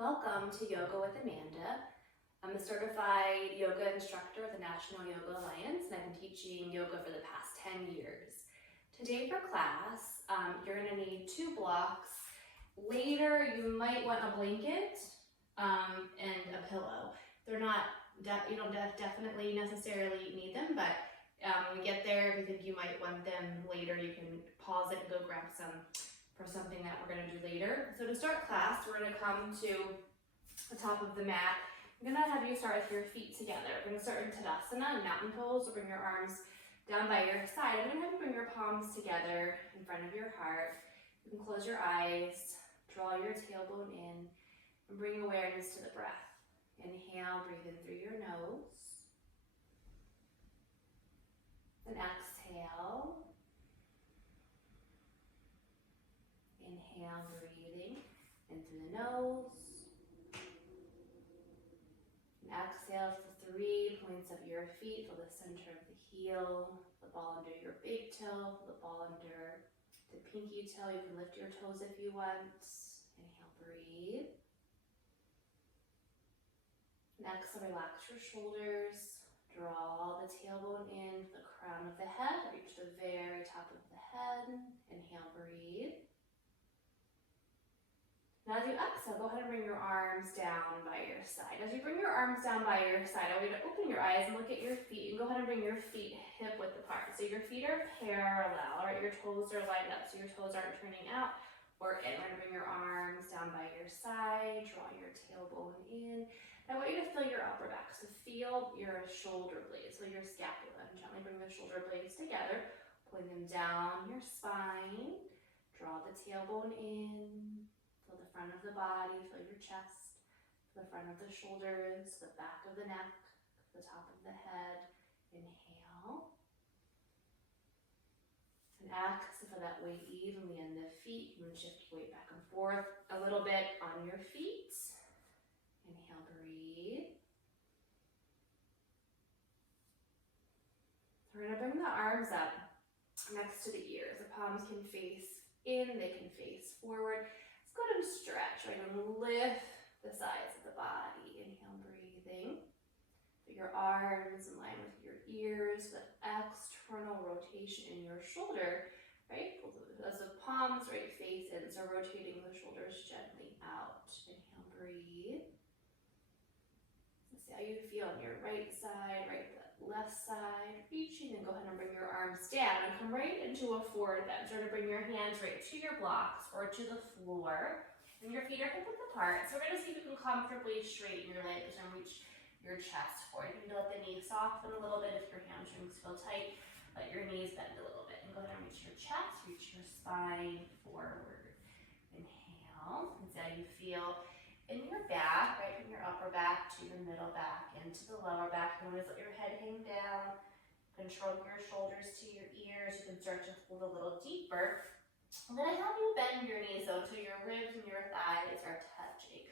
Welcome to Yoga with Amanda. I'm a certified yoga instructor with the National Yoga Alliance, and I've been teaching yoga for the past 10 years. Today for class, you're going to need 2 blocks. Later, you might want a blanket and a pillow. They're not, you don't definitely necessarily need them, but when we get there, if you think you might want them later, you can pause it and go grab some for something that we're going to do later. So to start class, we're going to come to the top of the mat. I'm going to have you start with your feet together. We're going to start in Tadasana, mountain pose. So bring your arms down by your side. I'm going to have you bring your palms together in front of your heart. You can close your eyes, draw your tailbone in, and bring awareness to the breath. Inhale, breathe in through your nose. Then exhale. Inhale, breathing in through the nose. And exhale to the 3 points of your feet. Feel the center of the heel, the ball under your big toe, the ball under the pinky toe. You can lift your toes if you want. Inhale, breathe. Next, relax your shoulders. Draw the tailbone in, the crown of the head, reach the very top of the head. Inhale, breathe. Now as you exhale, go ahead and bring your arms down by your side. As you bring your arms down by your side, I want you to open your eyes and look at your feet, and go ahead and bring your feet hip width apart. So your feet are parallel, right? Your toes are lined up, so your toes aren't turning out or in. We're gonna bring your arms down by your side, draw your tailbone in. I want you to feel your upper back, so feel your shoulder blades, so your scapula, and gently bring the shoulder blades together, pulling them down your spine. Draw the tailbone in. Feel the front of the body, feel your chest, the front of the shoulders, the back of the neck, the top of the head. Inhale. And exhale, feel that weight evenly in the feet. You can shift your weight back and forth a little bit on your feet. Inhale, breathe. We're going to bring the arms up next to the ears. The palms can face in, they can face forward. Let's go ahead and stretch, right? And lift the sides of the body. Inhale, breathing. Put your arms in line with your ears, the external rotation in your shoulder, right? As the palms right face in, so rotating the shoulders gently out. Inhale, breathe. Let's see how you feel on your right side, right left side. Reaching, and go ahead and bring your arms down and come right into a forward bend. So we're gonna bring your hands right to your blocks or to the floor, and your feet are hip width apart. So we're gonna see if you can comfortably straighten your legs and reach your chest forward. You can let the knees soften a little bit if your hamstrings feel tight. Let your knees bend a little bit, and go ahead and reach your chest, reach your spine forward. Inhale, and see how you feel in your back, right from your upper back to your middle back, into the lower back. You want to let your head hang down. Control your shoulders to your ears. You can start to hold a little deeper. I'm going to have you bend your knees though until your ribs and your thighs are touching.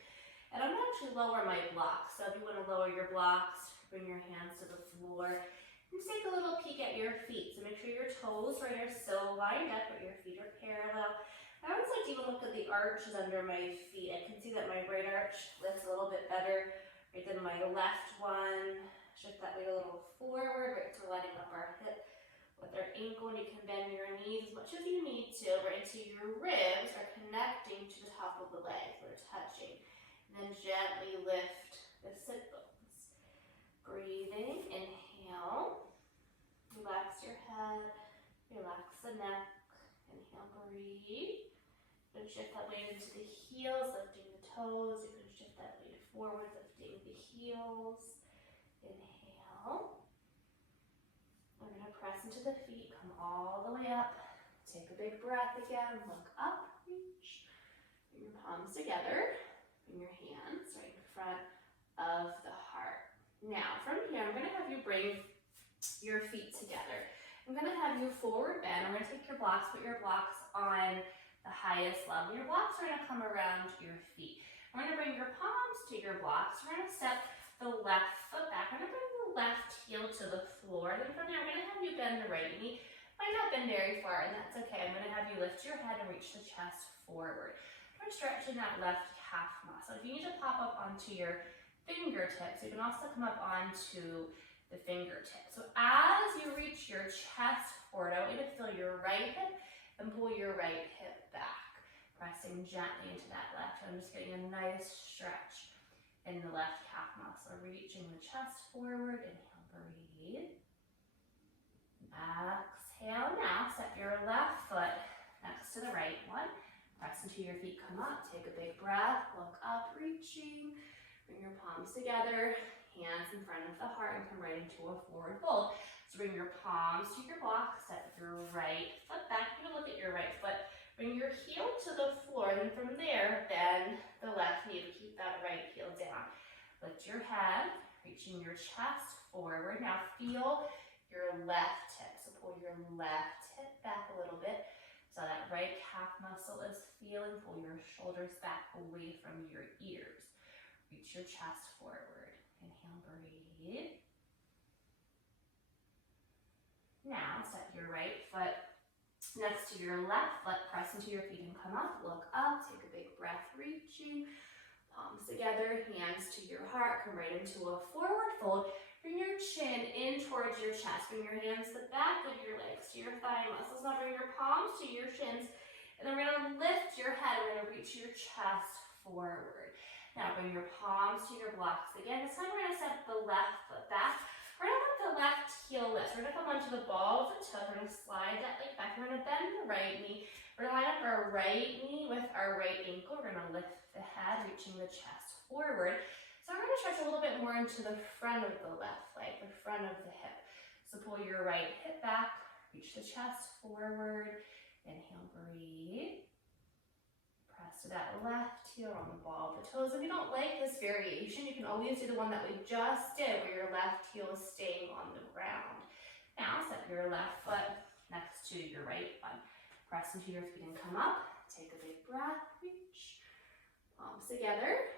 And I'm going to actually lower my blocks. So if you want to lower your blocks, bring your hands to the floor. And take a little peek at your feet. So make sure your toes right are still lined up, but your feet are parallel. I always like to even look at the arches under my feet. I can see that my right arch lifts a little bit better right than my left one. Shift that weight a little forward, right, so letting up our hip with our ankle. And you can bend your knees as much as you need to, right, until your ribs are connecting to the top of the legs. They're touching. And then gently lift the sit bones. Breathing, inhale. Relax your head, relax the neck. Inhale, breathe. You can shift that weight into the heels, lifting the toes. You can shift that weight forward, lifting the heels. Inhale. We're going to press into the feet, come all the way up. Take a big breath again, look up, reach. Bring your palms together. Bring your hands right in front of the heart. Now, from here, I'm going to have you bring your feet together. I'm going to have you forward bend. I'm going to take your blocks, put your blocks on the highest level. Your blocks are going to come around your feet. We're going to bring your palms to your blocks. We're going to step the left foot back. I'm going to bring the left heel to the floor. Then from there, I'm going to have you bend the right knee. Might not bend very far, and that's okay. I'm going to have you lift your head and reach the chest forward. We're stretching that left calf muscle. If you need to pop up onto your fingertips, you can also come up onto the fingertips. So as you reach your chest forward, I want you to feel your right hip and pull your right hip back, pressing gently into that left. I'm just getting a nice stretch in the left calf muscle, reaching the chest forward. Inhale, breathe. Exhale. Now step your left foot next to the right one. Press into your feet, come up, take a big breath, look up, reaching. Bring your palms together, hands in front of the heart, and come right into a forward fold. So bring your palms to your block, step your right foot back. You look at your right foot. Bring your heel to the floor, and then from there, bend the left knee to keep that right heel down. Lift your head, reaching your chest forward. Now feel your left hip. So pull your left hip back a little bit. So that right calf muscle is feeling. Pull your shoulders back away from your ears. Reach your chest forward. Inhale, breathe. Now step your right foot next to your left foot. Press into your feet and come up. Look up. Take a big breath, reaching. Palms together, hands to your heart. Come right into a forward fold. Bring your chin in towards your chest. Bring your hands to the back of your legs, to your thigh muscles. Now bring your palms to your shins. And then we're going to lift your head. We're going to reach your chest forward. Now bring your palms to your blocks again. This time we're going to step the left foot back. We're going to let the left heel lift. We're going to come onto the ball of the toe. We're going to slide that leg back. We're going to bend the right knee. We're going to line up our right knee with our right ankle. We're going to lift the head, reaching the chest forward. So we're going to stretch a little bit more into the front of the left leg, the front of the hip. So pull your right hip back, reach the chest forward. Inhale, breathe. Press to that left heel on the ball of the toes. If you don't like this variation, you can always do the one that we just did, where your left heel is staying on the ground. Now step your left foot next to your right one. Press into your feet and come up. Take a big breath, reach. Palms together.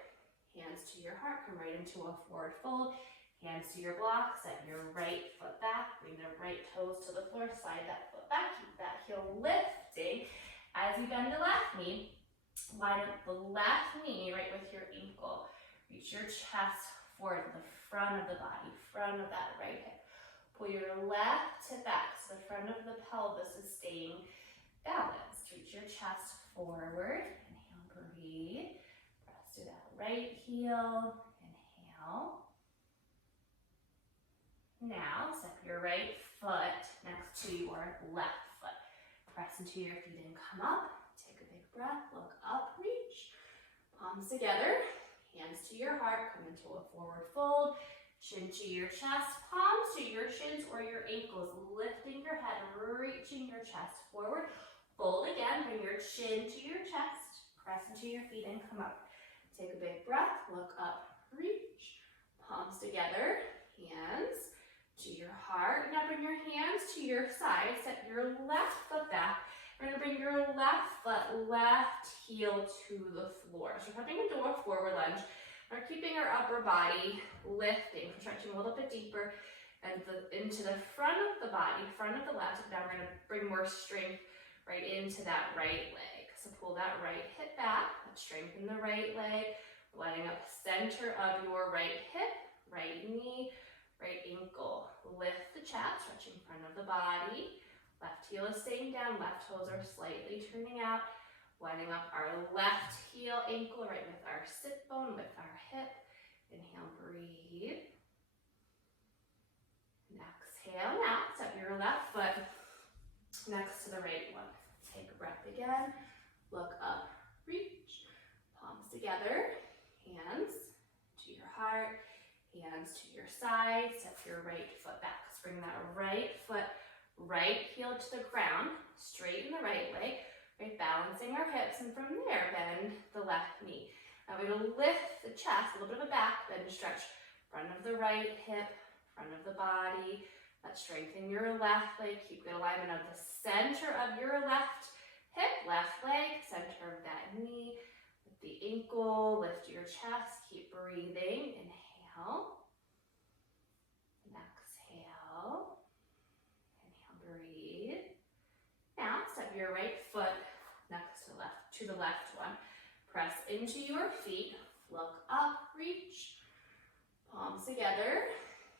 Hands to your heart, come right into a forward fold. Hands to your block, set your right foot back, bring the right toes to the floor, slide that foot back, keep that heel lifting. As you bend the left knee, line up the left knee right with your ankle. Reach your chest forward to the front of the body, front of that right hip. Pull your left hip back so the front of the pelvis is staying balanced. Reach your chest forward. Inhale, breathe. To that right heel, inhale. Now step your right foot next to your left foot. Press into your feet and come up. Take a big breath, look up, reach. Palms together, hands to your heart, come into a forward fold. Chin to your chest, palms to your shins or your ankles, lifting your head, reaching your chest forward. Fold again, bring your chin to your chest, press into your feet and come up. Take a big breath, look up, reach, palms together, hands to your heart. Now bring your hands to your side, set your left foot back. We're going to bring your left foot, left heel to the floor. So we're coming into a forward lunge. We're keeping our upper body lifting, stretching a little bit deeper and into the front of the body, front of the left. Now we're going to bring more strength right into that right leg. So pull that right hip back, strengthen the right leg, lining up center of your right hip, right knee, right ankle. Lift the chest, stretching front of the body. Left heel is staying down, left toes are slightly turning out. Lining up our left heel, ankle right with our sit bone, with our hip. Inhale, breathe. And exhale. Now, step your left foot next to the right one. Take a breath again. Look up, reach, palms together, hands to your heart, hands to your side, step your right foot back. So bring that right foot, right heel to the ground, straighten the right leg, right, balancing our hips, and from there, bend the left knee. Now we're going to lift the chest, a little bit of a back bend, stretch front of the right hip, front of the body. Let's strengthen your left leg, keep good alignment of the center of your left hip, left leg, center of that knee. With the ankle, lift your chest, keep breathing. Inhale. And exhale. Inhale, breathe. Now, step your right foot next to the left one. Press into your feet, look up, reach. Palms together,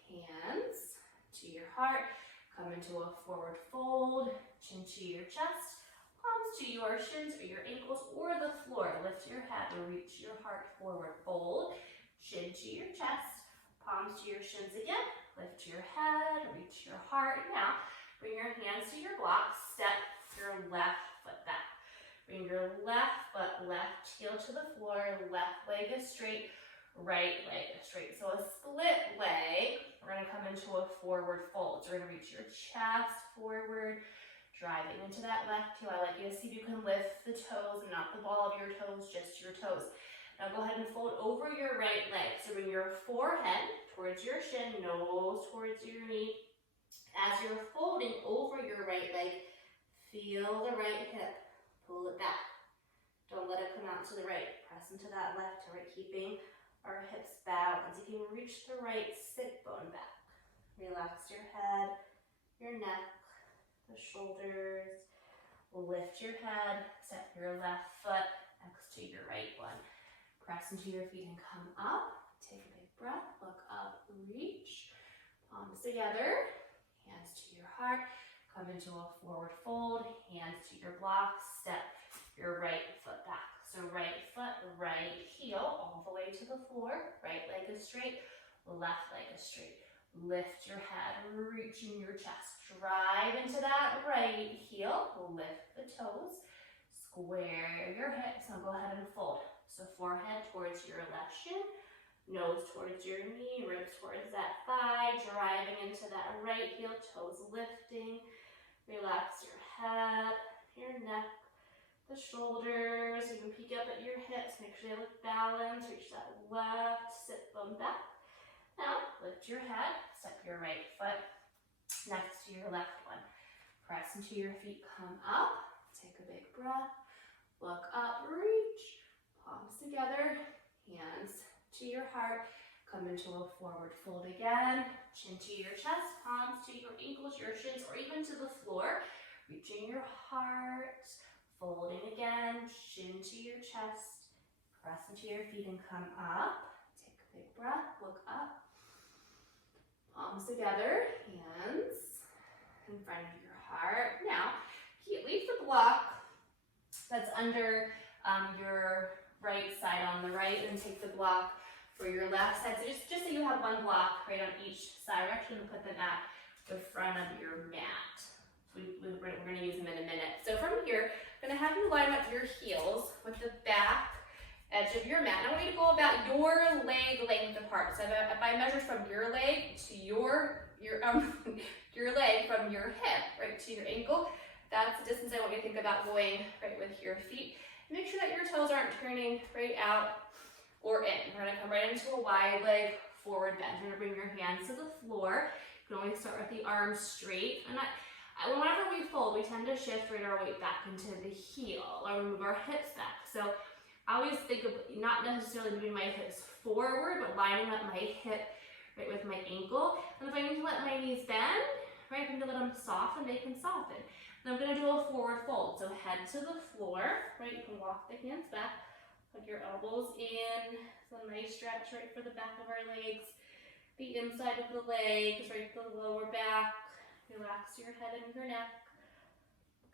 hands to your heart. Come into a forward fold, chin to your chest, palms to your shins or your ankles or the floor. Lift your head or reach your heart forward. Fold, chin to your chest, palms to your shins again. Lift your head, reach your heart. Now, bring your hands to your blocks. Step your left foot back. Bring your left foot, left heel to the floor. Left leg is straight, right leg is straight. So a split leg. We're going to come into a forward fold. So we're going to reach your chest forward, driving into that left heel. I like you to see if you can lift the toes, not the ball of your toes, just your toes. Now go ahead and fold over your right leg. So bring your forehead towards your shin, nose towards your knee. As you're folding over your right leg, feel the right hip. Pull it back. Don't let it come out to the right. Press into that left to right, keeping our hips balanced. You can reach the right sit bone back. Relax your head, your neck, the shoulders. Lift your head, step your left foot next to your right one. Press into your feet and come up. Take a big breath, look up, reach. Palms together, hands to your heart. Come into a forward fold, hands to your blocks. Step your right foot back. So right foot, right heel, all the way to the floor. Right leg is straight, left leg is straight. Lift your head, reach in your chest. Drive into that right heel. Lift the toes. Square your hips. Now go ahead and fold. So forehead towards your left shin. Nose towards your knee. Ribs towards that thigh. Driving into that right heel. Toes lifting. Relax your head, your neck, the shoulders. You can peek up at your hips. Make sure they look balanced. Reach that left sit bone back. Now, lift your head. Step your right foot next to your left one. Press into your feet. Come up. Take a big breath. Look up. Reach. Palms together. Hands to your heart. Come into a forward fold again. Chin to your chest, palms to your ankles, your shins, or even to the floor. Reaching your heart. Folding again. Chin to your chest. Press into your feet and come up. Take a big breath. Look up. Palms together. Hands in front of your heart. Now, leave the block that's under your right side on the right and take the block for your left side. So just so you have one block right on each side. We're actually going to put them at the front of your mat. We're going to use them in a minute. So from here, I'm going to have you line up your heels with the back edge of your mat. I want you to go about your leg length apart. So if I measure from your leg to your leg from your hip right to your ankle, that's the distance I want you to think about going right with your feet. Make sure that your toes aren't turning right out or in. We're going to come right into a wide leg forward bend. You're going to bring your hands to the floor. You can always start with the arms straight. And whenever we fold, we tend to shift our weight back into the heel or move our hips back. So I always think of not necessarily moving my hips forward, but lining up my hip right with my ankle. And if I need to let my knees bend, right, I need to let them soften, they can soften. And I'm going to do a forward fold. So head to the floor, right? You can walk the hands back. Hug your elbows in. It's a nice stretch right for the back of our legs. The inside of the legs, right to the lower back. Relax your head and your neck.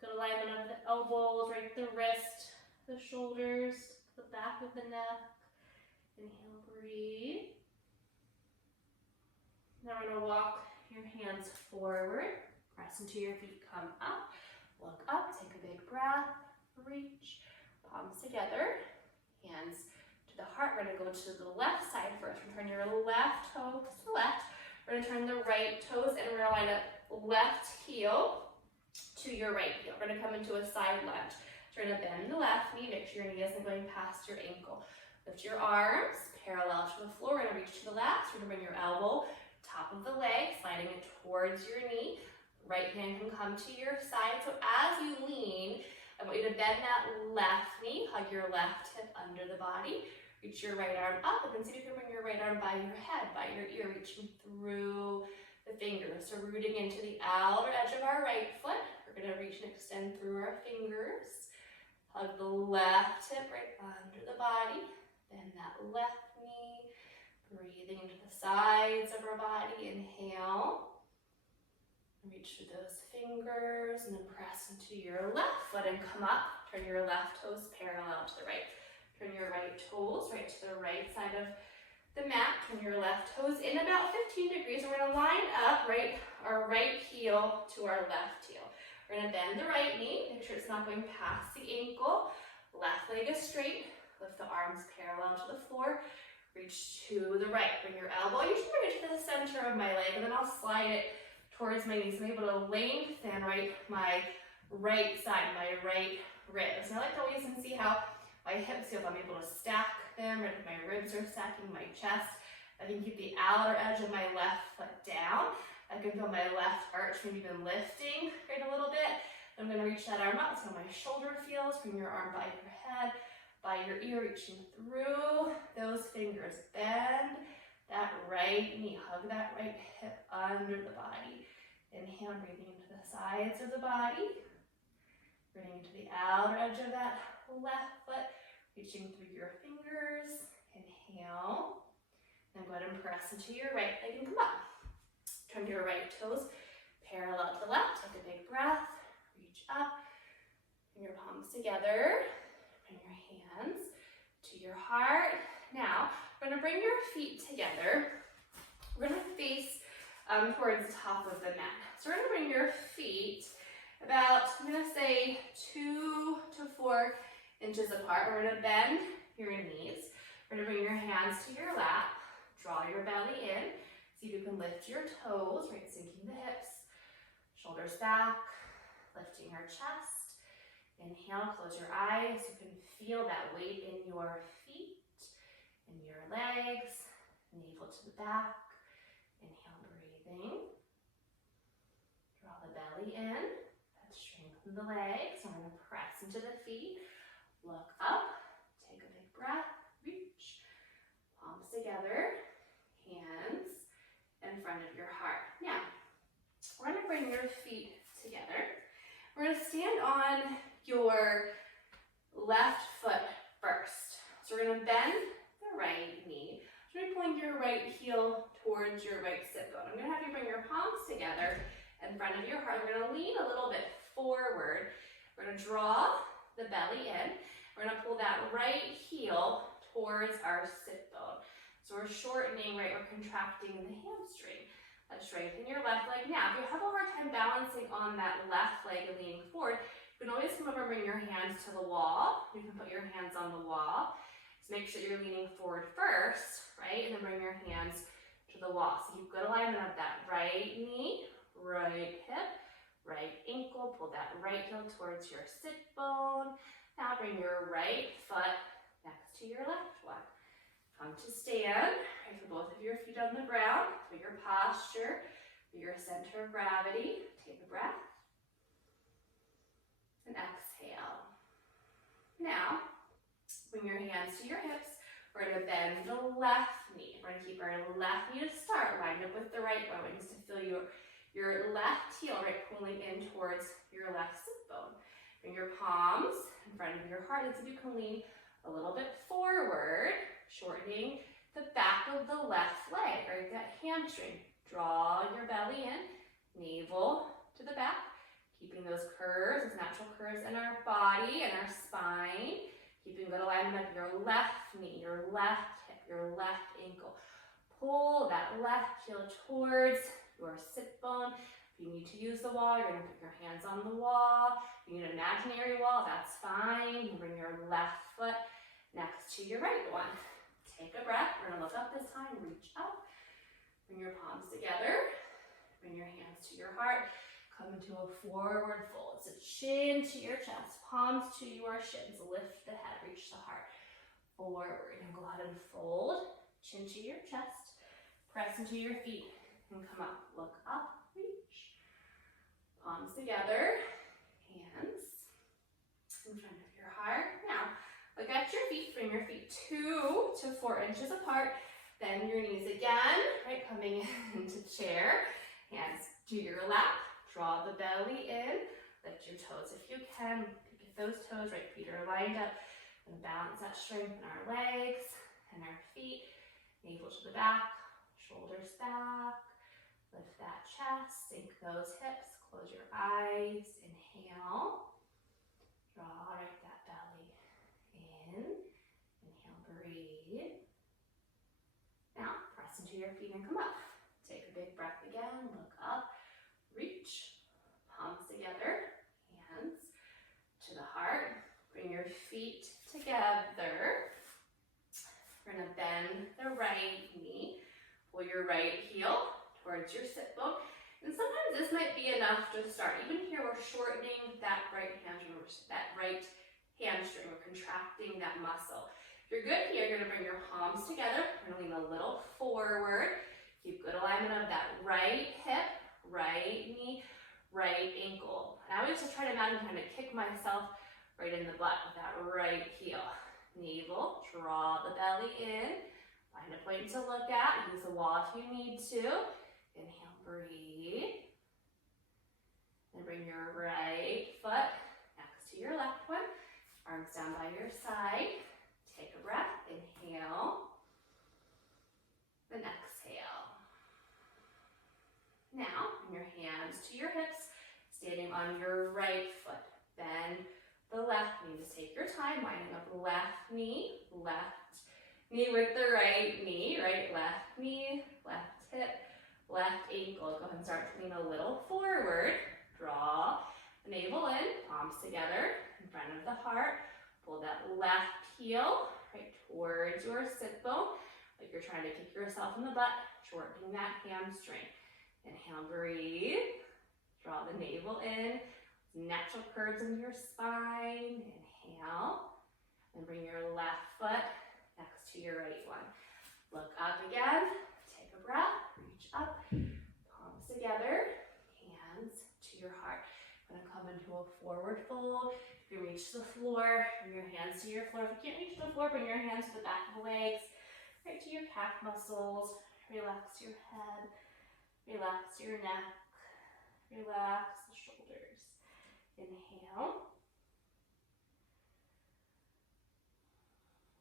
Good alignment of the elbows, right the wrist, the shoulders, the back of the neck. Inhale, breathe. Now we're going to walk your hands forward. Press into your feet, come up. Look up, take a big breath. Reach, palms together. Hands to the heart. We're going to go to the left side first. We're going to turn your left toe to the left. We're going to turn the right toes and we're going to line up left heel to your right heel. We're going to come into a side lunge. We're going to bend the left knee. Make sure your knee isn't going past your ankle. Lift your arms parallel to the floor. We're going to reach to the left. We're going to bring your elbow top of the leg, sliding it towards your knee. Right hand can come to your side. So as you lean, I want you to bend that left knee, hug your left hip under the body, reach your right arm up, and then see if you can bring your right arm by your head, by your ear, reaching through the fingers. So rooting into the outer edge of our right foot. We're going to reach and extend through our fingers. Hug the left hip right under the body. Bend that left knee. Breathing into the sides of our body. Inhale. Reach through those fingers and then press into your left foot and come up. Turn your left toes parallel to the right. Turn your right toes right to the right side of the mat. Turn your left toes in about 15 degrees. We're going to line up our right heel to our left heel. We're going to bend the right knee. Make sure it's not going past the ankle. Left leg is straight. Lift the arms parallel to the floor. Reach to the right. Bring your elbow. You should bring it to the center of my leg, and then I'll slide it towards my knees. I'm able to lengthen my right side, my right ribs. And I like to always see how my hips feel. If I'm able to stack them, or if my ribs are stacking my chest. I can keep the outer edge of my left foot down. I can feel my left arch maybe even lifting right a little bit. I'm going to reach that arm up, so my shoulder feels. Bring your arm by your head, by your ear, reaching through those fingers. Bend that right knee. Hug that right hip under the body. Inhale, breathing into the sides of the body. Breathing into the outer edge of that left foot. Reaching through your fingers. Inhale. And go ahead and press into your right leg and come up. Turn your right toes parallel to the left. Take a big breath. Reach up. Bring your palms together. Bring your hands to your heart. Now, we're going to bring your feet together. We're going to face towards the top of the mat. So we're going to bring your feet about, I'm going to say 2 to 4 inches apart. We're going to bend your knees. We're going to bring your hands to your lap. Draw your belly in. See if you can lift your toes, right? Sinking the hips. Shoulders back. Lifting your chest. Inhale, close your eyes. You can feel that weight in your feet, in your legs. Navel to the back. Inhale, breathing. Draw the belly in. Let's strengthen the legs. I'm going to press into the feet. Look up. Take a big breath. Reach. Palms together. Hands in front of your heart. Now, we're going to bring your feet together. We're going to stand on your left foot first. So we're going to bend the right knee. So you're pulling your right heel towards your right sit bone. I'm going to have you bring your palms together in front of your heart. We're going to lean a little bit forward. We're going to draw the belly in. We're going to pull that right heel towards our sit bone. So we're shortening, right? We're contracting the hamstring. Let's strengthen your left leg. Now, if you have a hard time balancing on that left leg and leaning forward, you can always come over and bring your hands to the wall. You can put your hands on the wall. So make sure you're leaning forward first, right? And then bring your hands to the wall. So keep good alignment of that right knee, right hip, right ankle. Pull that right heel towards your sit bone. Now bring your right foot next to your left one. Come to stand, right, for both of your feet on the ground, for your posture, for your center of gravity. Take a breath. And exhale. Now, bring your hands to your hips. We're going to bend the left knee. We're going to keep our left knee to start, lined up with the right one. We need to feel your left heel, right, pulling in towards your left sit bone. Bring your palms in front of your heart. And so you can lean a little bit forward, shortening the back of the left leg, right, that hamstring. Draw your belly in, navel to the back, keeping those curves, those natural curves in our body and our spine, keeping good alignment of your left knee, your left hip, your left ankle. Pull that left heel towards your sit bone. If you need to use the wall, you're going to put your hands on the wall. If you need an imaginary wall, that's fine. You bring your left foot next to your right one. Take a breath. We're going to look up this time. Reach up. Bring your palms together. Bring your hands to your heart. Come into a forward fold. So chin to your chest, palms to your shins. Lift the head, reach the heart. Forward. And go ahead and fold. Chin to your chest. Press into your feet and come up. Look up, reach. Palms together. Hands in front of your heart. Now, look at your feet. Bring your feet 2 to 4 inches apart. Bend your knees again, right? Coming into chair. Hands to your lap. Draw the belly in. Lift your toes if you can. Pick those toes, right feet are lined up. We're gonna balance that strength in our legs and our feet. Navel to the back, shoulders back. Lift that chest, sink those hips, close your eyes, inhale. Draw right that belly in. Inhale, breathe. Now, press into your feet and come up. Take a big breath again, look up, reach, palms together, hands to the heart. Bring your feet together. We're gonna bend the right knee, pull your right heel towards your sit bone. And sometimes this might be enough to start. Even here, we're shortening that right hamstring, we're contracting that muscle. If you're good here, you're gonna bring your palms together. We're gonna lean a little forward. Keep good alignment of that right hip, right knee, right ankle. And I always just try to imagine trying to kick myself right in the butt with that right heel. Navel, draw the belly in. Find a point to look at. Use the wall if you need to. Inhale, breathe. And bring your right foot next to your left one. Arms down by your side. Take a breath. Inhale. Then exhale. Now, bring your hands to your hips, standing on your right foot. Bend the left knee. Just take your time, lining up left knee with the right knee, right? Left knee, left hip, left ankle. Go ahead and start to lean a little forward. Draw the navel in, palms together in front of the heart. Pull that left heel right towards your sit bone, like you're trying to kick yourself in the butt, shortening that hamstring. Inhale, breathe. Draw the navel in. Natural curves in your spine. Inhale. And bring your left foot next to your right one. Look up again. Take a breath. Reach up. Palms together. Hands to your heart. We're going to come into a forward fold. You can reach the floor. Bring your hands to your floor. If you can't reach the floor, bring your hands to the back of the legs. Right to your calf muscles. Relax your head. Relax your neck. Relax the shoulders. Inhale.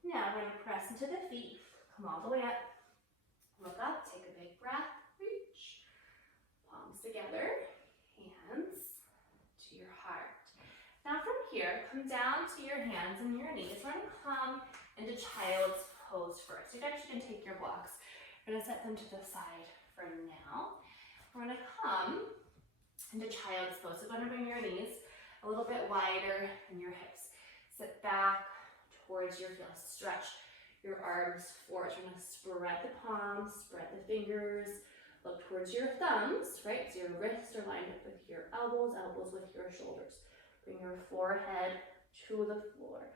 Now we're going to press into the feet. Come all the way up. Look up. Take a big breath. Reach. Palms together. Hands to your heart. Now from here, come down to your hands and your knees. We're going to come into child's pose first. You guys can take your blocks. We're going to set them to the side for now. We're going to come into child's pose. So go ahead and bring your knees a little bit wider than your hips. Sit back towards your heels. Stretch your arms forward. You're going to spread the palms, spread the fingers. Look towards your thumbs, right? So your wrists are lined up with your elbows, elbows with your shoulders. Bring your forehead to the floor.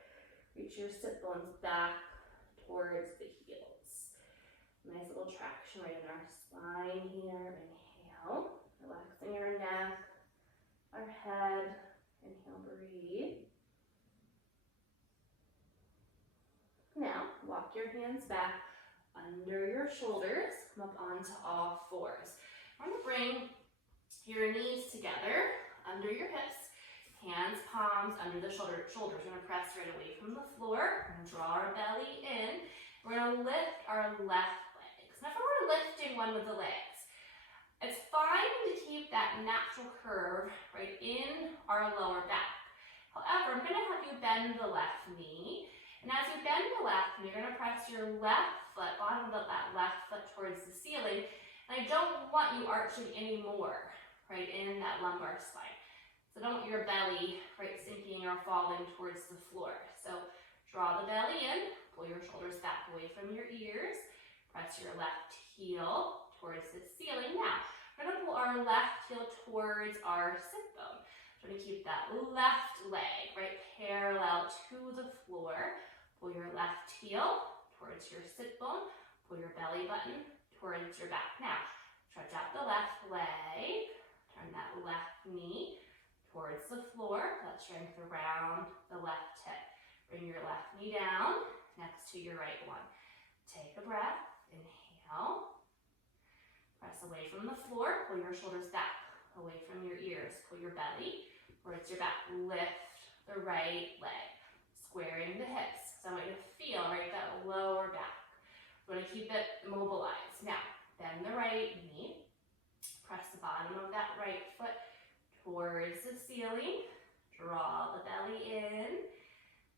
Reach your sit bones back towards the heels. Nice little traction right in our spine here. Inhale, relaxing your neck, our head. Inhale, breathe. Now, walk your hands back under your shoulders. Come up onto all fours. I'm going to bring your knees together under your hips. Hands, palms under the shoulders. We're going to press right away from the floor. We're going to draw our belly in. We're going to lift our left legs. Now, if we're lifting one with the legs, it's fine to keep that natural curve right in our lower back. However, I'm going to have you bend the left knee. And as you bend the left knee, you're going to press your left foot, bottom of that left foot towards the ceiling. And I don't want you arching anymore, right, in that lumbar spine. So don't want your belly, right, sinking or falling towards the floor. So draw the belly in, pull your shoulders back away from your ears, press your left heel towards the ceiling. Now, we're going to pull our left heel towards our sit bone. We're going to keep that left leg, right, parallel to the floor. Pull your left heel towards your sit bone. Pull your belly button towards your back. Now, stretch out the left leg. Turn that left knee towards the floor. Let strength around the left hip. Bring your left knee down next to your right one. Take a breath. Inhale. Press away from the floor. Pull your shoulders back, away from your ears. Pull your belly towards your back. Lift the right leg. Squaring the hips. So I want you to feel, right, that lower back. I want to keep it immobilized. Now, bend the right knee. Press the bottom of that right foot towards the ceiling. Draw the belly in.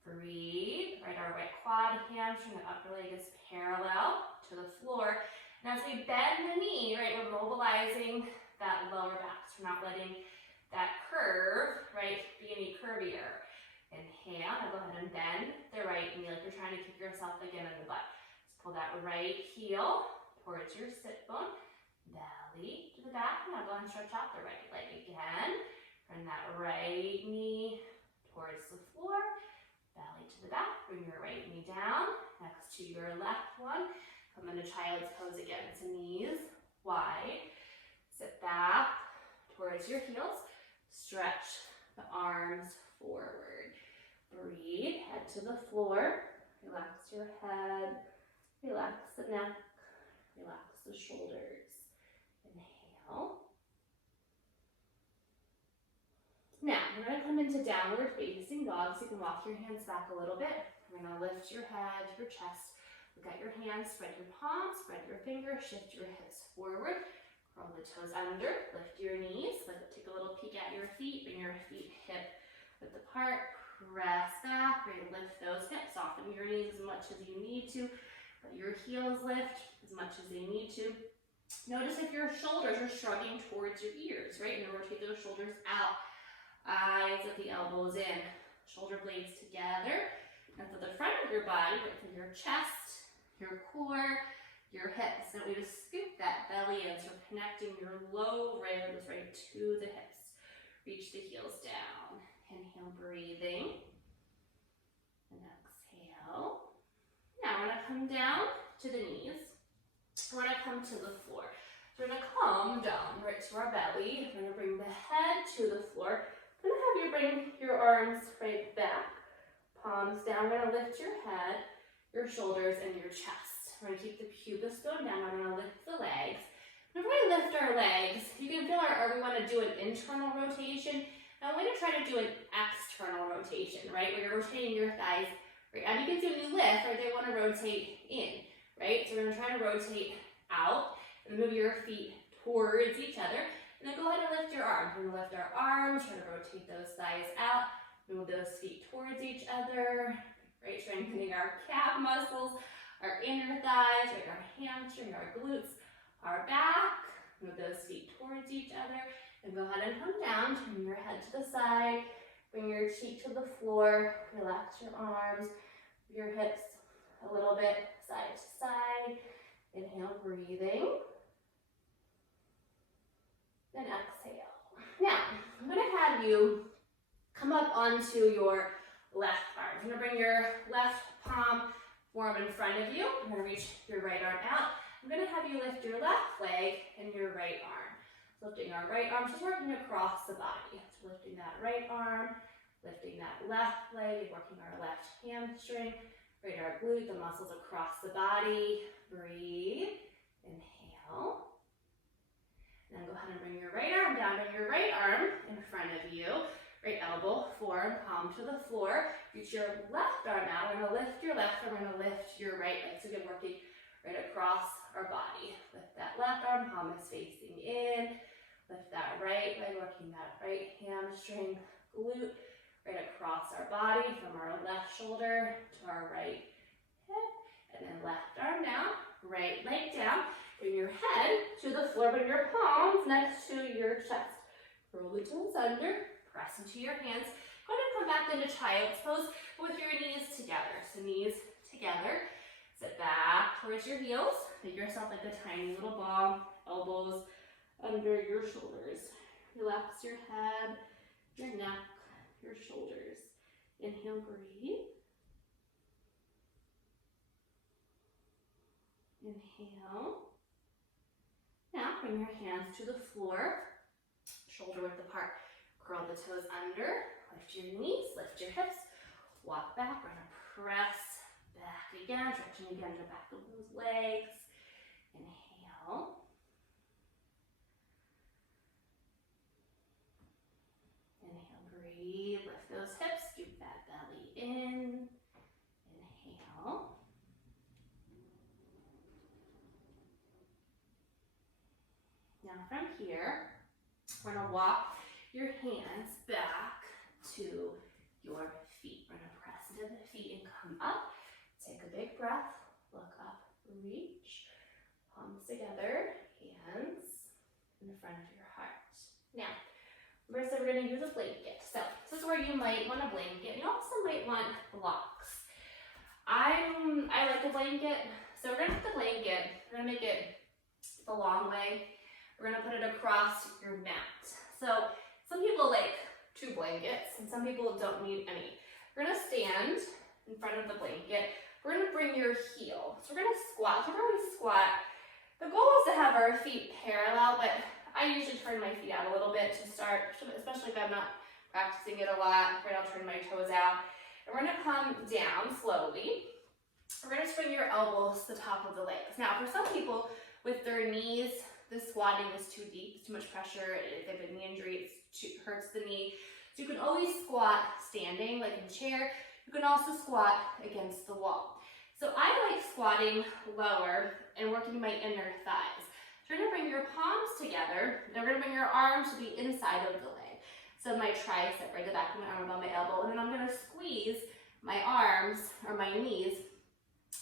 Breathe. Right, our right quad, hamstring, the upper leg is parallel to the floor. And as we bend the knee, right, we're mobilizing that lower back. So we're not letting that curve, right, be any curvier. Inhale. Now go ahead and bend the right knee like you're trying to kick yourself again in the butt. Just pull that right heel towards your sit bone. Belly to the back. Now go ahead and stretch out the right leg again. Bring that right knee towards the floor. Belly to the back. Bring your right knee down next to your left one. Come into child's pose again. So knees wide. Sit back towards your heels. Stretch the arms forward. Breathe. Head to the floor. Relax your head. Relax the neck. Relax the shoulders. Inhale. Now, we're going to come into downward facing dog, so you can walk your hands back a little bit. We're going to lift your head, your chest. Look at your hands, spread your palms, spread your fingers, shift your hips forward. Curl the toes under, lift your knees. Take a little peek at your feet, bring your feet hip width apart. Press back, ready to lift those hips. Soften your knees as much as you need to. Let your heels lift as much as they need to. Notice if your shoulders are shrugging towards your ears, right? And rotate those shoulders out. Eyes at the elbows in. Shoulder blades together. And to the front of your body, right through your chest, your core, your hips. Now we just scoop that belly in, so we're connecting your low ribs right to the hips. Reach the heels down. Inhale, breathing. And exhale. Now we're going to come down to the knees. We're going to come to the floor. So we're going to come down right to our belly. We're going to bring the head to the floor. I'm going to have you bring your arms right back. Palms down. We're going to lift your head, your shoulders, and your chest. We're going to keep the pubis bone down. We're going to lift the legs. Whenever we lift our legs, you can feel we want to do an internal rotation. Now I'm going to try to do an external rotation, right? Where you're rotating your thighs, right? And you can see when you lift, right, they want to rotate in, right? So we're going to try to rotate out and move your feet towards each other. And then go ahead and lift your arms. We're going to lift our arms, try to rotate those thighs out, move those feet towards each other, right? Strengthening our calf muscles, our inner thighs, right? Our hamstring, our glutes, our back. Move those feet towards each other. And go ahead and come down, turn your head to the side, bring your cheek to the floor, relax your arms, your hips a little bit side to side. Inhale, breathing. Then exhale. Now, I'm going to have you come up onto your left arm. I'm going to bring your left palm form in front of you. I'm going to reach your right arm out. I'm going to have you lift your left leg and your right arm. Lifting our right arm, just working across the body. So lifting that right arm, lifting that left leg, working our left hamstring, right our glute, the muscles across the body. Breathe. Inhale. And then go ahead and bring your right arm down, bring your right arm in front of you. Right elbow forward, palm to the floor. Reach your left arm out. We're going to lift your left arm, we're going to lift your right leg. So again, working right across our body. Lift that left arm, palm is facing in. Lift that right leg, working that right hamstring, glute, right across our body from our left shoulder to our right hip. And then left arm down, right leg down. Bring your head to the floor, bring your palms next to your chest. Roll the toes under, press into your hands. Go ahead and come back into child's pose with your knees together. So knees together. Sit back towards your heels. Make yourself like a tiny little ball. Elbows under your shoulders. Relax your head, your neck, your shoulders. Inhale, breathe. Inhale. Now bring your hands to the floor, shoulder width apart. Curl the toes under, lift your knees, lift your hips, walk back. We're going to press back again, stretching again the back of those legs. Inhale. Inhale, breathe, lift those hips, from here, we're gonna walk your hands back to your feet. We're gonna press into the feet and come up. Take a big breath, look up, reach, palms together, hands in the front of your heart. Now, first we're gonna use a blanket. So this is where you might want a blanket. You also might want blocks. I like the blanket. So we're gonna put the blanket, we're gonna make it the long way. We're gonna put it across your mat. So some people like 2 blankets and some people don't need any. We're gonna stand in front of the blanket. We're gonna bring your heel. So we're gonna squat. So we're gonna squat. The goal is to have our feet parallel, but I usually turn my feet out a little bit to start, especially if I'm not practicing it a lot. Right, I'll turn my toes out. And we're gonna come down slowly. We're gonna bring your elbows to the top of the legs. Now, for some people with their knees, the squatting is too deep, it's too much pressure. If they have a knee injury, it hurts the knee. So you can always squat standing, like in chair. You can also squat against the wall. So I like squatting lower and working my inner thighs. So you're gonna bring your palms together, and we're gonna bring your arms to the inside of the leg. So my tricep, right, the back of my arm above my elbow, and then I'm gonna squeeze my arms, or my knees,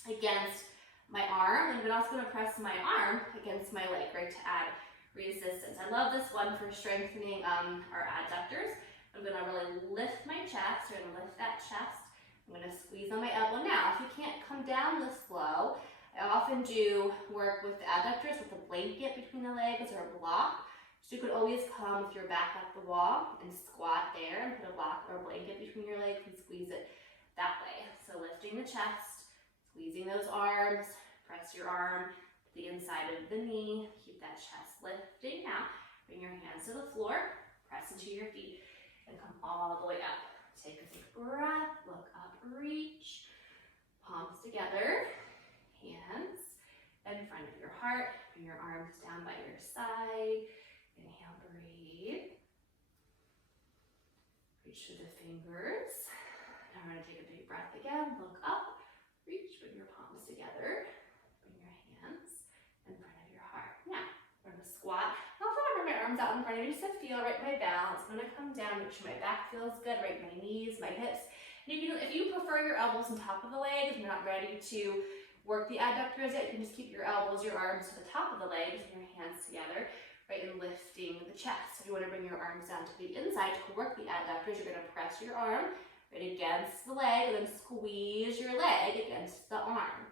against my arm, and I'm also gonna press my arm against my leg, right, to add resistance. I love this one for strengthening our adductors. I'm gonna really lift my chest, we're gonna lift that chest. I'm gonna squeeze on my elbow. Now, if you can't come down this low, I often do work with the adductors with a blanket between the legs or a block. So you could always come with your back up the wall and squat there and put a block or a blanket between your legs and squeeze it that way. So lifting the chest, squeezing those arms, press your arm to the inside of the knee, keep that chest lifting. Now, bring your hands to the floor, press into your feet, and come all the way up. Take a big breath, look up, reach, palms together, hands in front of your heart, bring your arms down by your side, inhale, breathe, reach through the fingers. Now we're gonna take a big breath again, look up, reach, bring your palms together, bring your hands in front of your heart. Now, we're gonna squat. I'm also gonna bring my arms out in front of me just to feel right my balance. I'm gonna come down, make sure my back feels good, right, my knees, my hips. And if you prefer your elbows on top of the legs, you're not ready to work the adductors yet, you can just keep your elbows, your arms to the top of the legs and your hands together, right, and lifting the chest. If you wanna bring your arms down to the inside to work the adductors, you're gonna press your arm right against the leg and then squeeze your leg against the arm.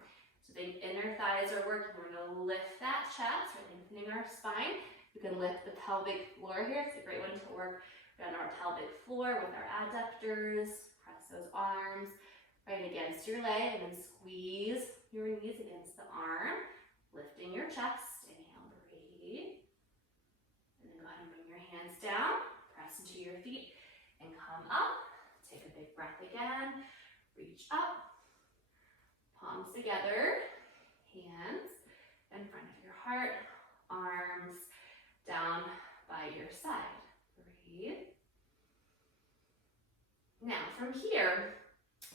So the inner thighs are working. We're gonna lift that chest, we're lengthening our spine. You can lift the pelvic floor here. It's a great one to work on our pelvic floor with our adductors. Press those arms right against your leg and then squeeze your knees against the arm. Lifting your chest, inhale, breathe. And then go ahead and bring your hands down, press into your feet and come up. Take a big breath again, reach up, palms together, hands in front of your heart, arms down by your side. Breathe. Now from here,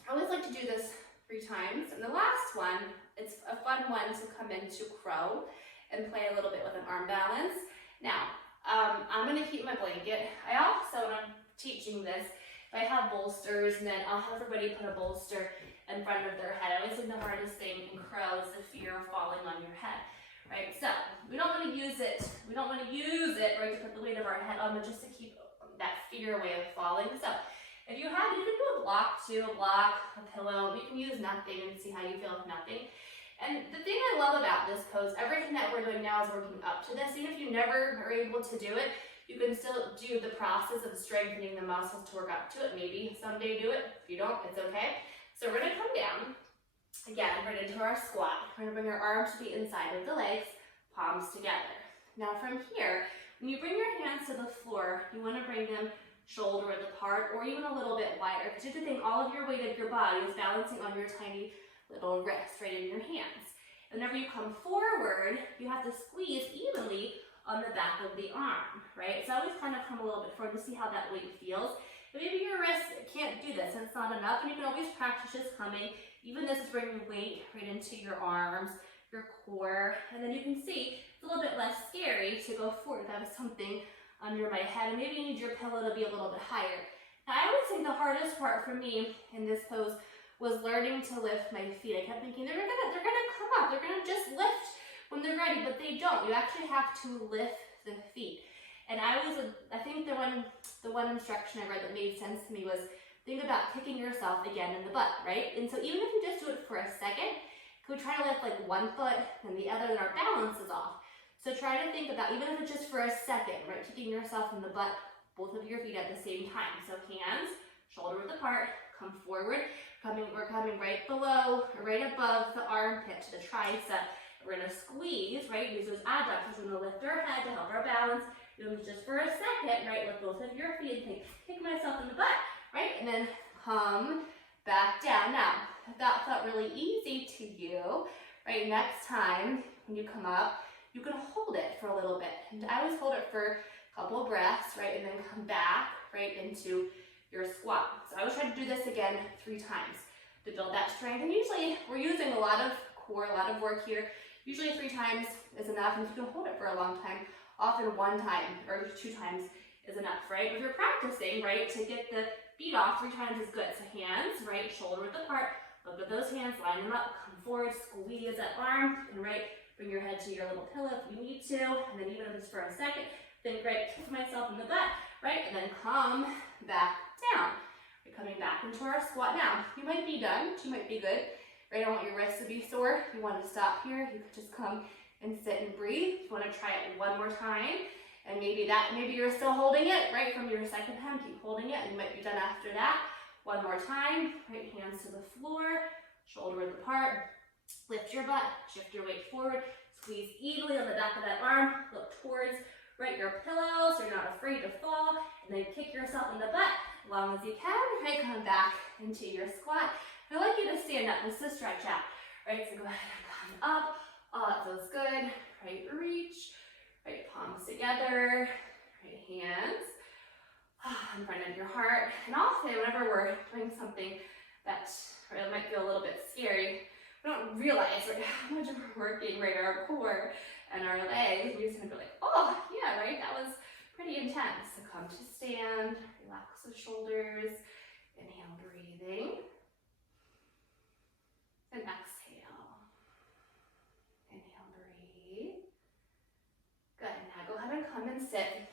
I always like to do this 3 times. And the last one, it's a fun one to come into crow and play a little bit with an arm balance. Now, I'm gonna keep my blanket. I also, when I'm teaching this, I have bolsters, and then I'll have everybody put a bolster in front of their head. I always think the hardest thing in crow is the fear of falling on your head, right? So we don't want to use it. We don't want to use it, right, to put the weight of our head on, but just to keep that fear away of falling. So if you have, you can do a block too, a pillow. You can use nothing and see how you feel with nothing. And the thing I love about this pose, everything that we're doing now is working up to this. Even if you never are able to do it, you can still do the process of strengthening the muscles to work up to it. Maybe someday do it. If you don't, it's okay. So we're gonna come down, again, right into our squat. We're gonna bring our arms to the inside of the legs, palms together. Now from here, when you bring your hands to the floor, you wanna bring them shoulder width apart or even a little bit wider, because you have to think all of your weight of your body is balancing on your tiny little wrist right in your hands. And whenever you come forward, you have to squeeze evenly on the back of the arm, right? So always kind of come a little bit forward to see how that weight feels. If maybe your wrist can't do this and it's not enough, and you can always practice just coming. Even this is bringing weight right into your arms, your core. And then you can see it's a little bit less scary to go forward. That was something under my head. And maybe you need your pillow to be a little bit higher. Now, I always think the hardest part for me in this pose was learning to lift my feet. I kept thinking they're gonna come up, they're gonna just lift when they're ready, but they don't. You actually have to lift the feet. And I think the one instruction I read that made sense to me was think about kicking yourself again in the butt, right? And so even if you just do it for a second, we try to lift like one foot and the other, then our balance is off. So try to think about, even if it's just for a second, right, kicking yourself in the butt, both of your feet at the same time. So hands, shoulder width apart, come forward. We're coming right below, or right above the armpit to the tricep. We're gonna squeeze, right? Use those adductors. We're gonna lift our head to help our balance. Do this just for a second, right? Lift both of your feet and kick myself in the butt, right? And then come back down. Now, if that felt really easy to you, right? Next time when you come up, you can hold it for a little bit. And I always hold it for a couple of breaths, right? And then come back, right, into your squat. So I always try to do this again 3 times to build that strength. And usually we're using a lot of core, a lot of work here. Usually 3 times is enough, and if you can hold it for a long time, often 1 time or 2 times is enough, right? If you're practicing, right, to get the beat off, 3 times is good. So hands, right, shoulder width apart, look at those hands, line them up, come forward, squeeze that arm, and right, bring your head to your little pillow if you need to, and then even if it's for a second, think, right, kick myself in the butt, right, and then come back down. We're coming back into our squat. Now, you might be done, you might be good, right? I don't want your wrists to be sore. If you want to stop here, you could just come and sit and breathe. If you want to try it one more time, and maybe you're still holding it, right, from your second time, keep holding it, and you might be done after that. One more time, right, hands to the floor, shoulder width apart, lift your butt, shift your weight forward, squeeze evenly on the back of that arm, look towards, right, your pillow, so you're not afraid to fall, and then kick yourself in the butt as long as you can, right, come back into your squat. I'd like you to stand up, this is a stretch out, right, so go ahead and come up, oh, that feels good, right, reach, right, palms together, right, hands in front of your heart, and often whenever we're doing something that right, might feel a little bit scary, we don't realize, right, how much we're working, right, our core and our legs. We just kind of be like, oh, yeah, right, that was pretty intense. So come to stand, relax the shoulders, inhale, breathing, and exhale. Inhale, breathe. Good, now go ahead and come and sit.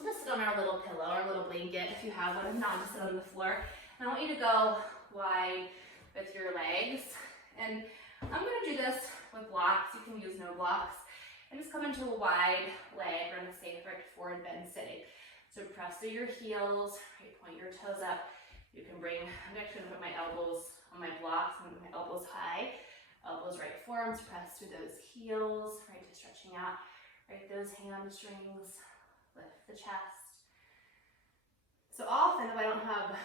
We'll just sit on our little pillow, our little blanket, if you have one. If not, just sit on the floor. And I want you to go wide with your legs. And I'm going to do this with blocks. You can use no blocks. And just come into a wide leg. We're going to stay right forward bend sitting. So press through your heels, right, point your toes up. You can I'm actually going to put my elbows on my blocks. I'm going to put my elbows high. Elbows right, forearms, press through those heels, right, just stretching out, right, those hamstrings, lift the chest. So often if I don't have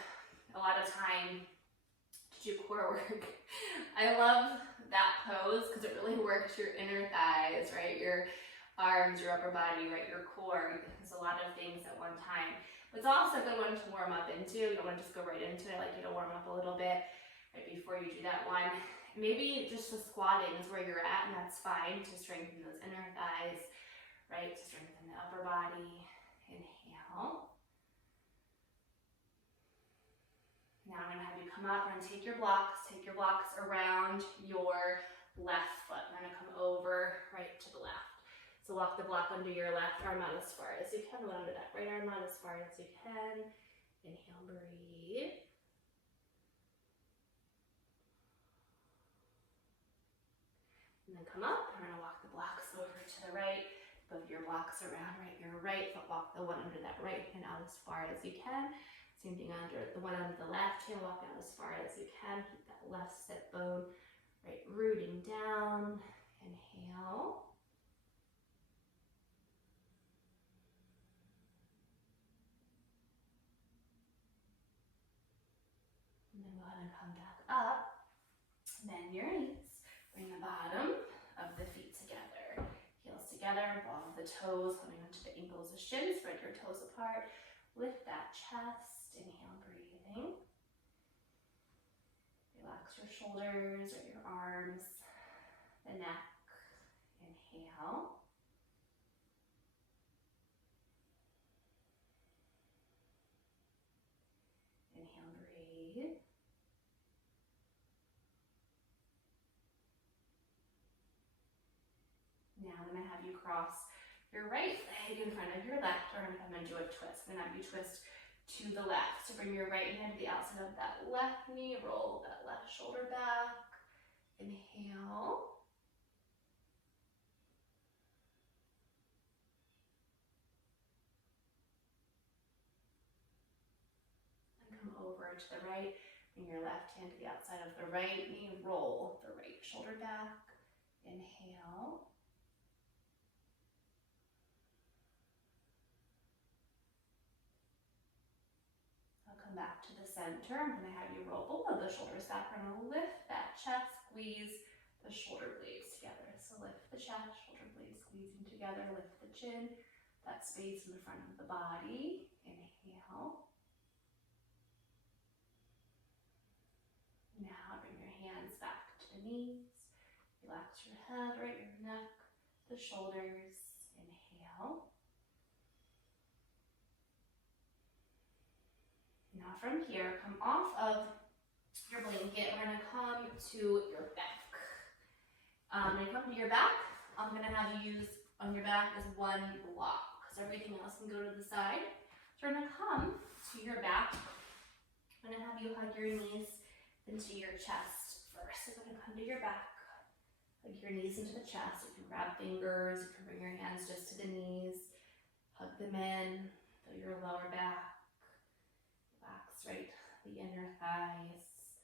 a lot of time to do core work, I love that pose because it really works your inner thighs, right? Your arms, your upper body, right? Your core. There's a lot of things at one time. But it's also a good one to warm up into. You don't want to just go right into it. I like you to warm up a little bit right before you do that one. Maybe just the squatting is where you're at, and that's fine to strengthen those inner thighs, right? To strengthen the upper body. Inhale. Now I'm going to have you come up and take your blocks around your left foot. I'm going to come over right to the left. So walk the block under your left arm out as far as you can. Go under that right arm out as far as you can. Inhale, breathe. And then come up. I'm going to walk the blocks over to the right. Both your blocks around right your right foot. Walk the one under that right hand out as far as you can. Same thing under the one under the left hand, walk out as far as you can. Keep that left sit bone, right, rooting down. Inhale. And then go ahead and come back up. Bend your knees. Bring the bottom of the feet together. Heels together, ball of the toes, coming onto the ankles, the shins, spread your toes apart. Lift that chest. Inhale, breathing. Relax your shoulders or your arms. the neck. Inhale. Inhale, breathe. Now I'm going to have you cross your right leg in front of your left, or I'm going to do a twist. I'm going to have you twist to the left. So bring your right hand to the outside of that left knee, roll that left shoulder back. Inhale. And come over to the right. Bring your left hand to the outside of the right knee, roll the right shoulder back. Inhale. Come back to the center. I'm going to have you roll below the shoulders back. We're going to lift that chest, squeeze the shoulder blades together. So lift the chest, shoulder blades squeezing together, lift the chin, that space in the front of the body. Inhale. Now bring your hands back to the knees. Relax your head, right, your neck, the shoulders. Inhale. Now from here, come off of your blanket. We're going to come to your back. When you come to your back, I'm going to have you use on your back as one block, because everything else can go to the side. So we're going to come to your back. I'm going to have you hug your knees into your chest first. So we're going to come to your back, hug your knees into the chest. You can grab fingers, you can bring your hands just to the knees, hug them in, feel your lower back. Right, the inner thighs,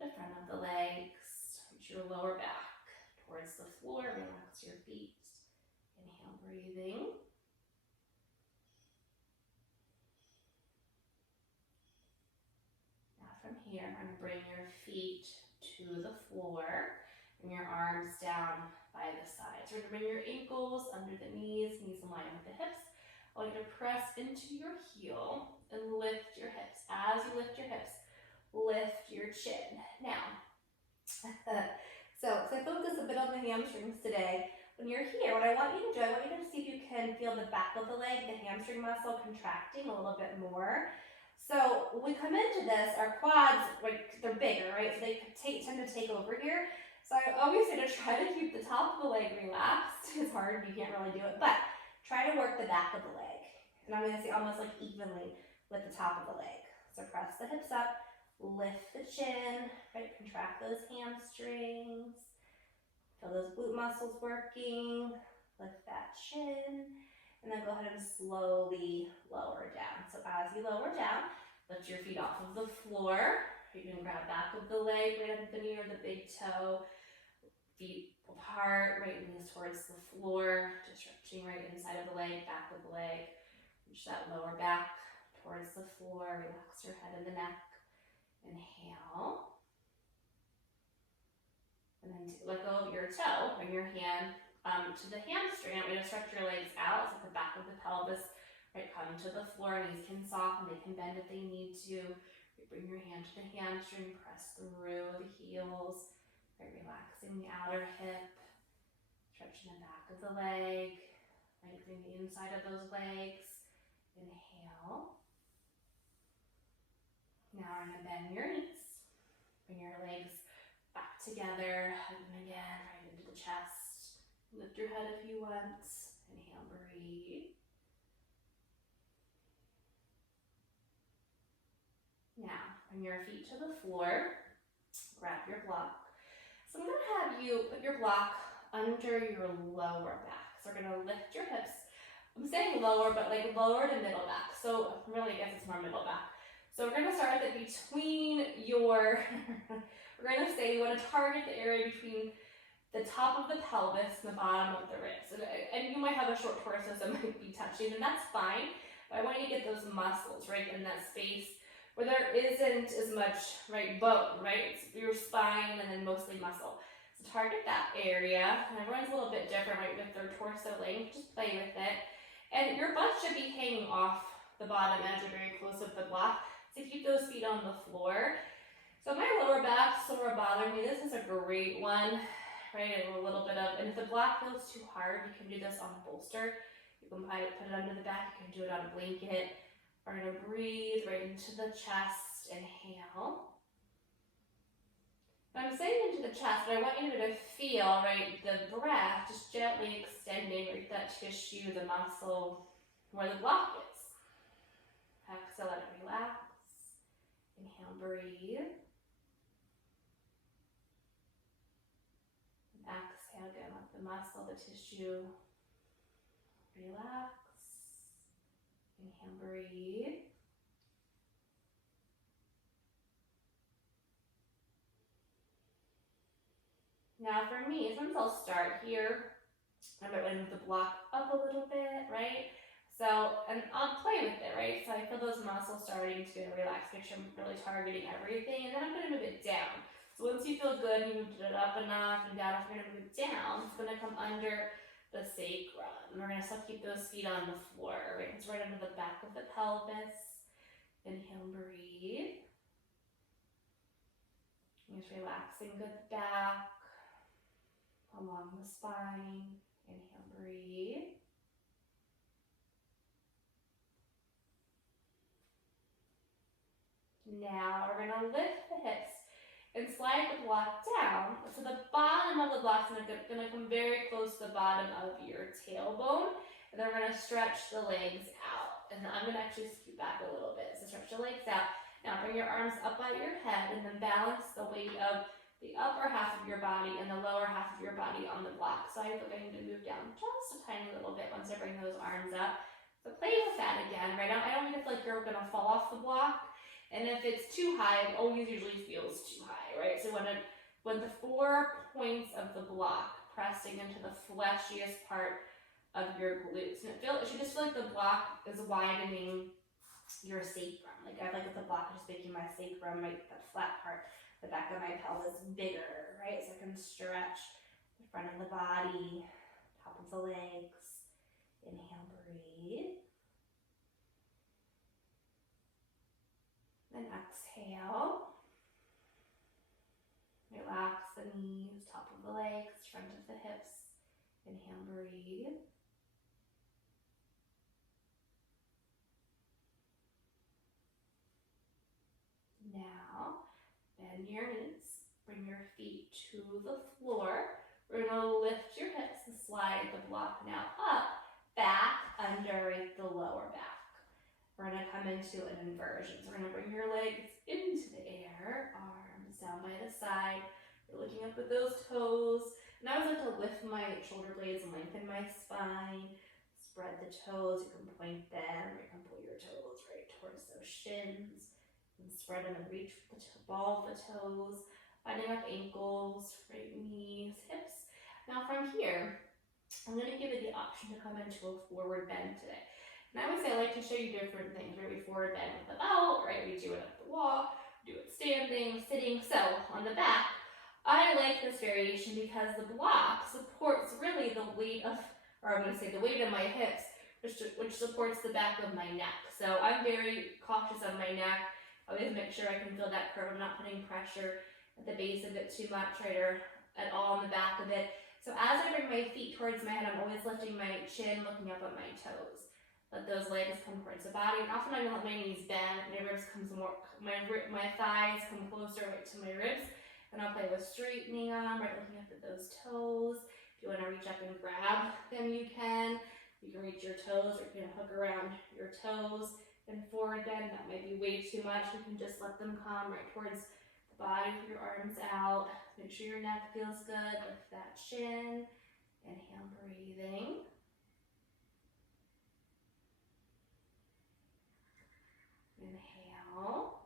the front of the legs, reach your lower back towards the floor, relax your feet. Inhale, breathing. Now from here, I'm going to bring your feet to the floor and your arms down by the sides. We're going to bring your ankles under the knees in line with the hips. I want you to press into your heel and lift your hips. As you lift your hips, lift your chin. Now, so I focus a bit on the hamstrings today. When you're here, what I want you to do, I want you to see if you can feel the back of the leg, the hamstring muscle contracting a little bit more. So when we come into this, our quads, like, they're bigger, right? So they tend to take over here. So I always say to try to keep the top of the leg relaxed. It's hard, you can't really do it, but try to work the back of the leg. And I'm going to say almost like evenly with the top of the leg. So press the hips up, lift the chin, right? Contract those hamstrings. Feel those glute muscles working. Lift that chin. And then go ahead and slowly lower down. So as you lower down, lift your feet off of the floor. You can grab back of the leg, right at the knee or the big toe. Feet apart, right knees towards the floor. Just stretching right inside of the leg, back of the leg. Reach that lower back towards the floor. Relax your head and the neck. Inhale. And then let go of your toe. Bring your hand to the hamstring. I'm going to stretch your legs out. So the back of the pelvis, right, come to the floor. Knees can soften. They can bend if they need to. Bring your hand to the hamstring. Press through the heels. Right, relaxing the outer hip. Stretching the back of the leg. Lengthening the inside of those legs. Inhale. Now we're going to bend your knees. Bring your legs back together. Hug them again, right into the chest. Lift your head if you want. Inhale, breathe. Now, bring your feet to the floor. Grab your block. So I'm going to have you put your block under your lower back. So we're going to lift your hips. I'm saying lower, but like lower to middle back. So really, I guess it's more middle back. So we're going to start at between your, we're going to say you want to target the area between the top of the pelvis and the bottom of the ribs. And you might have a short torso, so it might be touching, and that's fine. But I want you to get those muscles, right, in that space where there isn't as much, right, bone, right? It's your spine and then mostly muscle. So target that area. And everyone's a little bit different, right, with their torso length. Just play with it. And your butt should be hanging off the bottom edge or very close with the block. So keep those feet on the floor. So my lower back sort of bothering me. This is a great one, right? And a little bit of, and if the block feels too hard, you can do this on a bolster. You can put it under the back, you can do it on a blanket. We're gonna breathe right into the chest, inhale. When I'm saying into the chest, but I want you to feel, right, the breath just gently extending, right, that tissue, the muscle, where the block is. Exhale, let it relax. Inhale, breathe. And exhale again, let the muscle, the tissue relax. Inhale, breathe. Now for me, sometimes I'll start here. I'm going to move the block up a little bit, right? So, and I'll play with it, right? So I feel those muscles starting to relax, make sure I'm really targeting everything, and then I'm going to move it down. So once you feel good, you moved it up enough and down, I'm going to move it down. It's going to come under the sacrum. We're going to still keep those feet on the floor, right? It's right under the back of the pelvis. Inhale, breathe. Just relaxing the back, along the spine. Inhale, breathe. Now we're going to lift the hips and slide the block down. So the bottom of the block is going to come very close to the bottom of your tailbone. And then we're going to stretch the legs out. And I'm going to actually scoot back a little bit. So stretch the legs out. Now bring your arms up by your head and then balance the weight of the upper half of your body and the lower half of your body on the block. So I feel like I need to move down just a tiny little bit once I bring those arms up. So play with that again, right? I don't feel like you're going to fall off the block. And if it's too high, it always usually feels too high, right? So when the 4 points of the block pressing into the fleshiest part of your glutes, and it should just feel like the block is widening your sacrum. Like I like that the block is just making my sacrum, right, that flat part, the back of my pelvis bigger, right? So I can stretch the front of the body, top of the legs. Inhale, breathe. Then exhale. Relax the knees, top of the legs, front of the hips. Inhale, breathe. Now, bend your knees, bring your feet to the floor. We're going to lift your hips and slide the block now up, back, under the lower back. We're going to come into an inversion. So we're going to bring your legs into the air, arms down by the side. You're looking up at those toes. And I always like to lift my shoulder blades and lengthen my spine. Spread the toes. You can point them. You can pull your toes right towards those shins. And spread them and reach the ball of the toes. Lining up ankles, right knees, hips. Now from here, I'm going to give you the option to come into a forward bend today. And I always say I like to show you different things, right? We forward bend with the belt, right? We do it up the wall, do it standing, sitting. So on the back, I like this variation because the block supports really the weight of, or I'm going to say the weight of my hips, which supports the back of my neck. So I'm very cautious of my neck. I always make sure I can feel that curve. I'm not putting pressure at the base of it too much, right, or at all on the back of it. So as I bring my feet towards my head, I'm always lifting my chin, looking up at my toes. Let those legs come towards the body. And often I let my knees bend, my ribs come more, my thighs come closer right to my ribs. And I'll play with straightening them, right, looking up at those toes. If you want to reach up and grab them, you can. You can reach your toes, or you can hook around your toes and forward bend. That might be way too much. You can just let them come right towards the body with your arms out. Make sure your neck feels good. Lift that chin. Inhale, breathing. Inhale.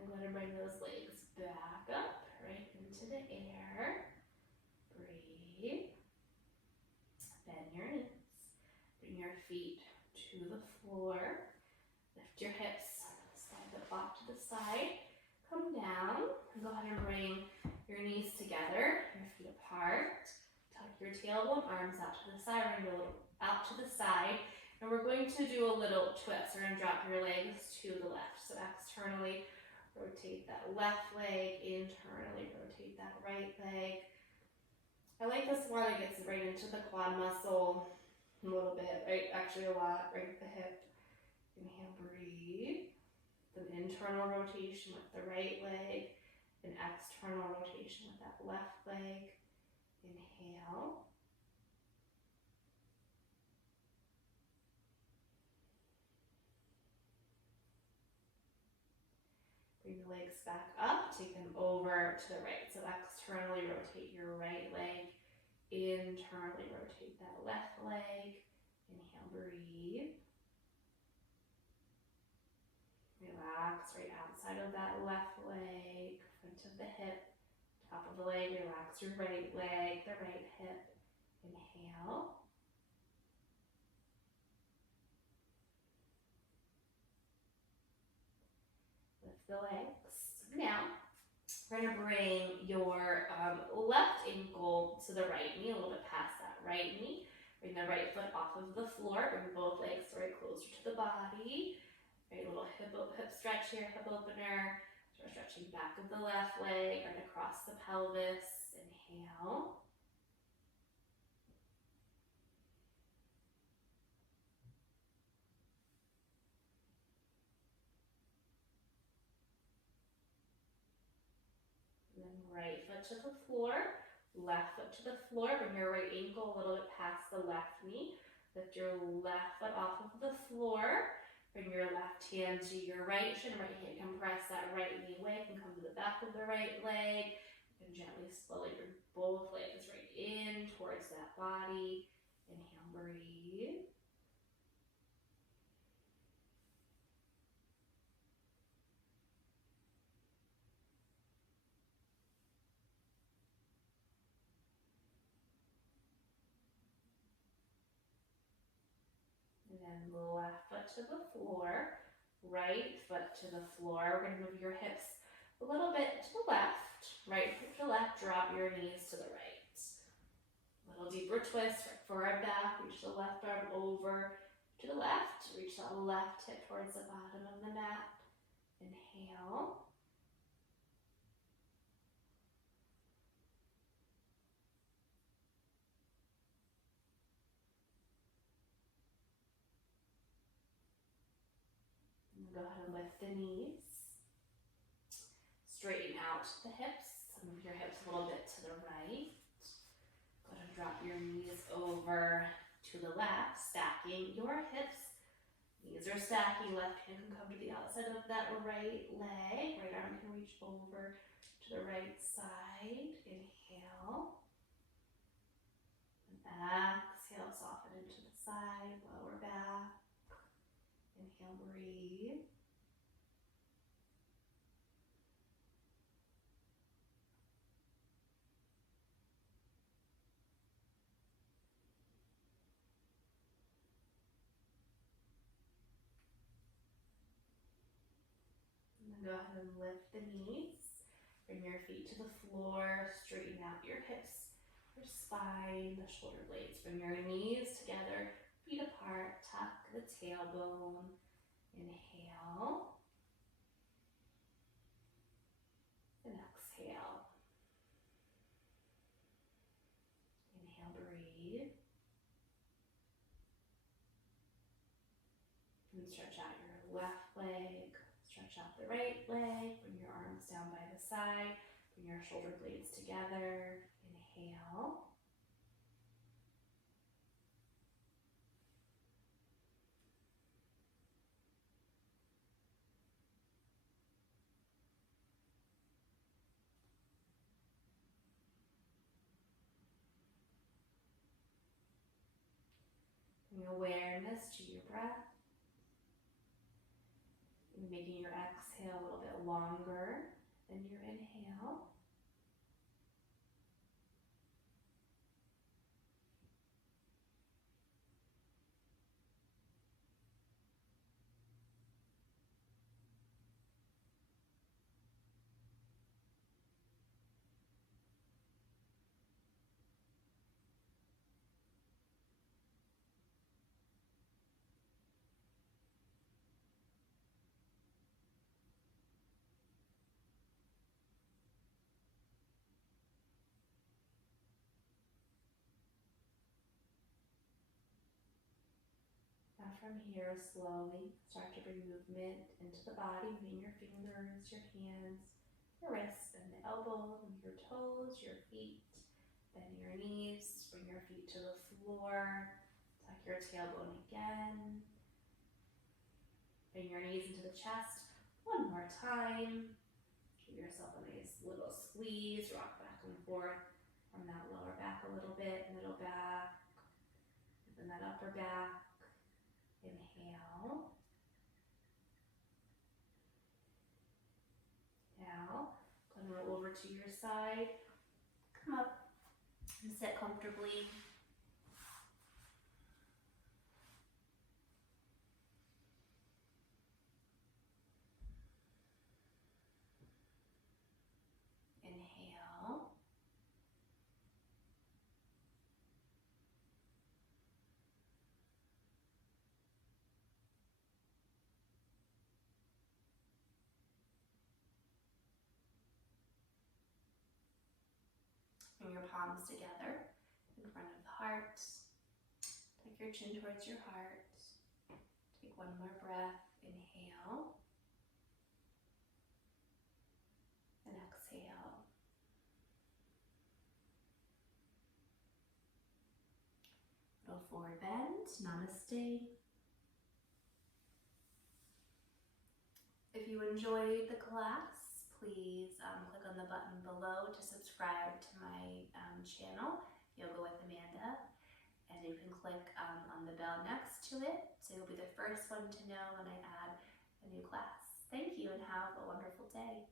I'm going to bring those legs back up, right into the air. Breathe. Bend your knees. Bring your feet to the floor. Lift your hips. Slide the block to the side. Come down. And go ahead and bring your knees together, your feet apart. Tuck your tailbone, arms out to the side. We're going to go out to the side. And we're going to do a little twist. We're going to drop your legs to the left. So externally, rotate that left leg. Internally, rotate that right leg. I like this one. It gets right into the quad muscle a little bit, right? Actually a lot, right at the hip. Inhale, breathe. An internal rotation with the right leg. An external rotation with that left leg. Inhale. Bring the legs back up, take them over to the right. So externally rotate your right leg, internally rotate that left leg. Inhale, breathe. Relax right outside of that left leg, front of the hip, top of the leg. Relax your right leg, the right hip. Inhale. The legs. Now, we're going to bring your left ankle to the right knee, a little bit past that right knee. Bring the right foot off of the floor. Bring both legs right closer to the body. Right, a little hip stretch here, hip opener. So we're stretching back of the left leg, right across the pelvis. Inhale. Right foot to the floor, left foot to the floor. Bring your right ankle a little bit past the left knee. Lift your left foot off of the floor. Bring your left hand to your right shin. Right hand can press that right knee away. Can come to the back of the right leg. And gently, slowly bring both legs right in towards that body. Inhale, breathe. And then left foot to the floor, right foot to the floor. We're going to move your hips a little bit to the left, right foot to the left, drop your knees to the right. A little deeper twist, right forward back, reach the left arm over to the left, reach that left hip towards the bottom of the mat. Inhale. Go ahead and lift the knees. Straighten out the hips. Move your hips a little bit to the right. Go ahead and drop your knees over to the left, stacking your hips. Knees are stacking. Left hand can come to the outside of that right leg. Right arm can reach over to the right side. Inhale. And exhale, soften into the side, lower back. Inhale, breathe. And then go ahead and lift the knees. Bring your feet to the floor. Straighten out your hips, your spine, the shoulder blades. Bring your knees together, feet apart. Tuck the tailbone. Inhale. And exhale. Inhale, breathe. And stretch out your left leg. Stretch out the right leg. Bring your arms down by the side. Bring your shoulder blades together. Inhale. Bring awareness to your breath. Making your exhale a little bit longer than your inhale. from here, slowly start to bring movement into the body, moving your fingers, your hands, your wrists, and the elbow, move your toes, your feet, bend your knees, bring your feet to the floor, tuck your tailbone again, bring your knees into the chest. One more time. Give yourself a nice little squeeze, rock back and forth from that lower back a little bit, middle back, and that upper back. Inhale. Now, go and roll over to your side. Come up and sit comfortably. Inhale. Bring your palms together in front of the heart. Tuck your chin towards your heart. Take one more breath. Inhale. And exhale. Little forward bend. Namaste. If you enjoyed the class, please click on the button below to subscribe to my channel, Yoga with Amanda, and you can click on the bell next to it so you'll be the first one to know when I add a new class. Thank you and have a wonderful day.